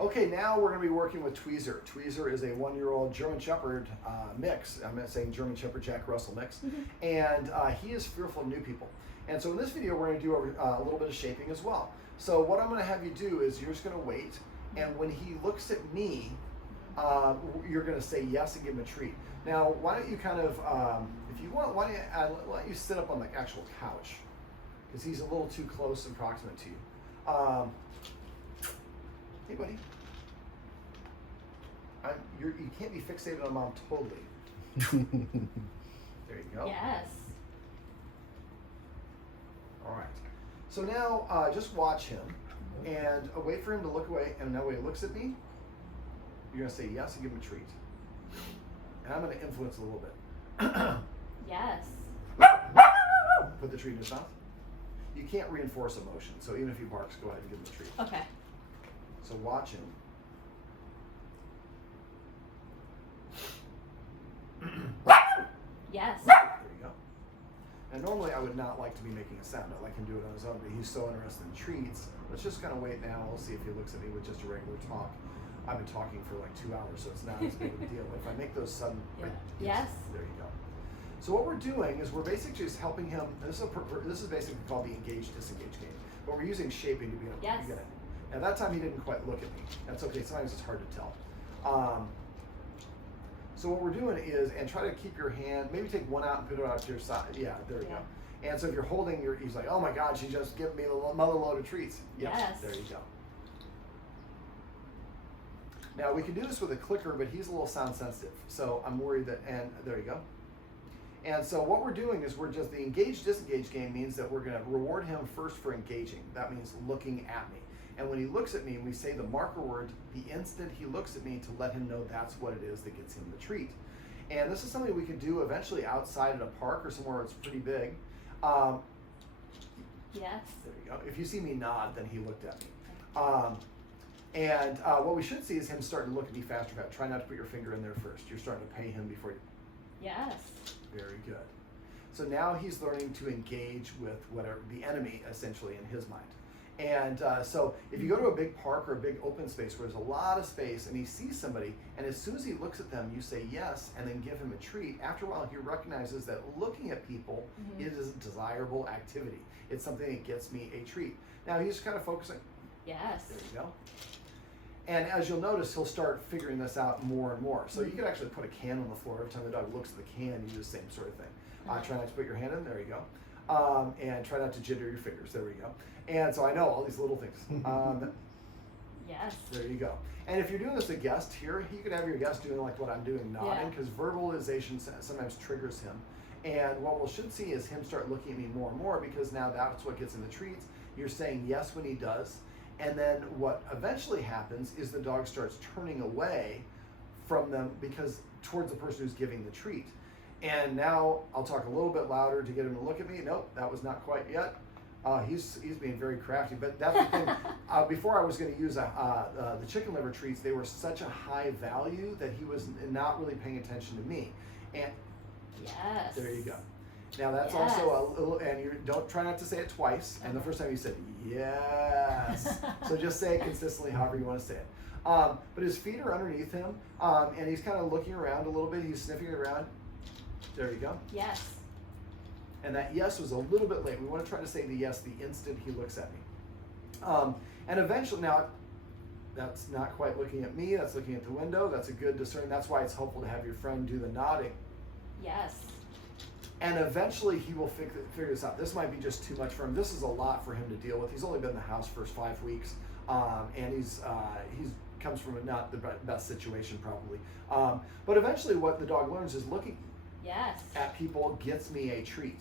Okay, now we're going to be working with Tweezer. Tweezer is a 1-year-old German Shepherd mix. I'm saying German Shepherd Jack Russell mix. And he is fearful of new people. And so in this video, we're going to do a little bit of shaping as well. So what I'm going to have you do is you're just going to wait. And when he looks at me, you're going to say yes and give him a treat. Now, why don't you kind of, if you want, why don't you sit up on the actual couch? Because he's a little too close and proximate to you. Hey, buddy. You can't be fixated on Mom totally. There you go. Yes. All right. So now just watch him and wait for him to look away. And now when he looks at me, you're going to say yes and give him a treat. And I'm going to influence a little bit. Yes. Put the treat in his mouth. You can't reinforce emotion. So even if he barks, go ahead and give him a treat. Okay. So watch him. Yes. There you go. And normally I would not like to be making a sound. I like him to do it on his own, but he's so interested in treats. Let's just kind of wait now. We'll see if he looks at me with just a regular talk. I've been talking for like 2 hours, so it's not as big of a deal. If I make those sudden... Yes. There you go. So what we're doing is we're basically just helping him. This is basically called the engage-disengage game. But we're using shaping to begin it. Now that time he didn't quite look at me. That's okay. Sometimes it's hard to tell. So what we're doing is, and try to keep your hand, maybe take one out and put it out to your side. Yeah, there you go. And so if you're holding he's like, oh my God, she just gave me a mother load of treats. Yes. There you go. Now we can do this with a clicker, but he's a little sound sensitive. So I'm worried that, and there you go. And so what we're doing is we're just, the engage-disengage game means that we're going to reward him first for engaging. That means looking at me. And when he looks at me, we say the marker word the instant he looks at me to let him know that's what it is that gets him the treat. And this is something we can do eventually outside at a park or somewhere where it's pretty big. Yes. There you go. If you see me nod, then he looked at me. What we should see is him starting to look at me faster. Try not to put your finger in there first. You're starting to pay him before you... Yes. Very good. So now he's learning to engage with whatever the enemy, essentially, in his mind. And so if you go to a big park or a big open space where there's a lot of space and he sees somebody, and as soon as he looks at them, you say yes and then give him a treat. After a while, he recognizes that looking at people is a desirable activity. It's something that gets me a treat. Now he's kind of focusing. Yes. There you go. And as you'll notice, he'll start figuring this out more and more. So you could actually put a can on the floor. Every time the dog looks at the can, you do the same sort of thing. Try not to put your hand in. There you go. And try not to jitter your fingers. There we go. And so I know all these little things. Yes. There you go. And if you're doing this with a guest here, you could have your guest doing like what I'm doing, nodding, because verbalization sometimes triggers him. And what we should see is him start looking at me more and more, because now that's what gets him the treats. You're saying yes when he does. And then what eventually happens is the dog starts turning away from them because towards the person who's giving the treat. And now I'll talk a little bit louder to get him to look at me. Nope, that was not quite yet. He's being very crafty, but that's the thing. Before I was going to use the chicken liver treats, they were such a high value that he was not really paying attention to me. And yes. There you go. Now that's also a little, and you don't try not to say it twice. And the first time you said yes, so just say it consistently, however you want to say it. But his feet are underneath him, and he's kind of looking around a little bit. He's sniffing around. There you go. Yes. And that yes was a little bit late. We want to try to say the yes the instant he looks at me. And eventually, now that's not quite looking at me. That's looking at the window. That's a good discern. That's why it's helpful to have your friend do the nodding. Yes. And eventually he will figure this out. This might be just too much for him. This is a lot for him to deal with. He's only been in the house for 5 weeks, and he's comes from not the best situation probably. But eventually, what the dog learns is looking at people gets me a treat.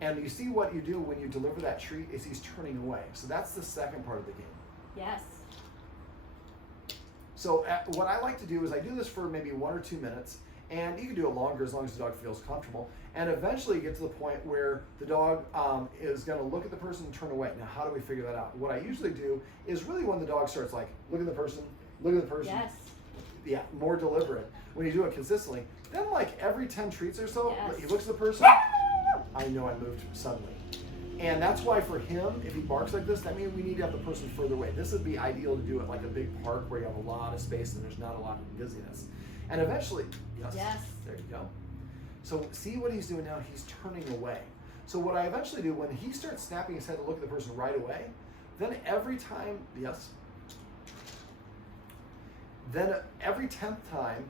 And you see what you do when you deliver that treat is he's turning away. So that's the second part of the game. Yes. So what I like to do is I do this for maybe 1 or 2 minutes. And you can do it longer as long as the dog feels comfortable. And eventually you get to the point where the dog is going to look at the person and turn away. Now, how do we figure that out? What I usually do is really when the dog starts like, look at the person, look at the person. Yes. Yeah, more deliberate. When you do it consistently, then like every 10 treats or so, he looks at the person. I know I moved suddenly. And that's why for him, if he barks like this, that means we need to have the person further away. This would be ideal to do at like a big park where you have a lot of space and there's not a lot of busyness. And eventually, yes, there you go. So see what he's doing now, he's turning away. So what I eventually do, when he starts snapping his head to look at the person right away, then every time, then every 10th time,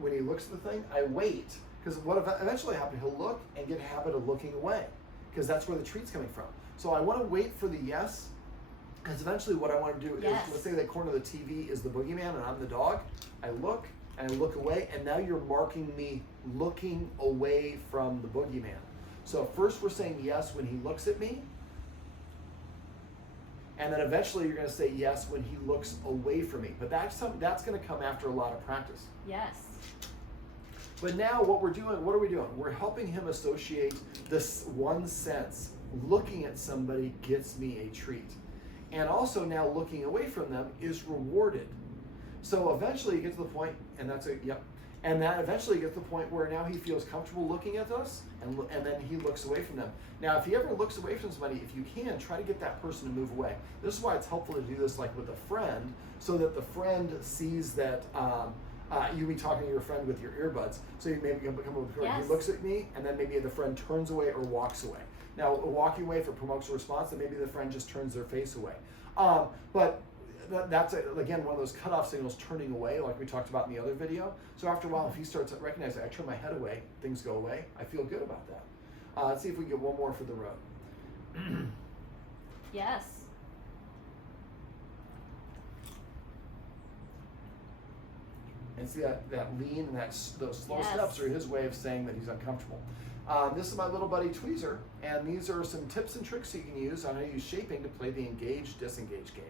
when he looks at the thing, I wait. Because what eventually happens, he'll look and get a habit of looking away. Because that's where the treat's coming from. So I want to wait for the yes, because eventually what I want to do is, let's say that corner of the TV is the boogeyman and I'm the dog. I look and I look away, and now you're marking me looking away from the boogeyman. So first we're saying yes when he looks at me, and then eventually you're going to say yes when he looks away from me. But that's going to come after a lot of practice. Yes. But now what we're doing, what are we doing? We're helping him associate this one sense. Looking at somebody gets me a treat. And also now looking away from them is rewarded. So eventually you get to the point, and that's a, and that eventually gets to the point where now he feels comfortable looking at us, and then he looks away from them. Now, if he ever looks away from somebody, if you can, try to get that person to move away. This is why it's helpful to do this like with a friend, so that the friend sees that you be talking to your friend with your earbuds. So you maybe come up with he looks at me, and then maybe the friend turns away or walks away. Now, walking away, if it promotes a response, then maybe the friend just turns their face away. But that's, again, one of those cutoff signals, turning away, like we talked about in the other video. So after a while, if he starts recognizing, I turn my head away, things go away, I feel good about that. Let's see if we can get one more for the road. Yes. And see that lean and those slow steps are his way of saying that he's uncomfortable. This is my little buddy Tweezer, and these are some tips and tricks you can use on how to use shaping to play the engage-disengage game.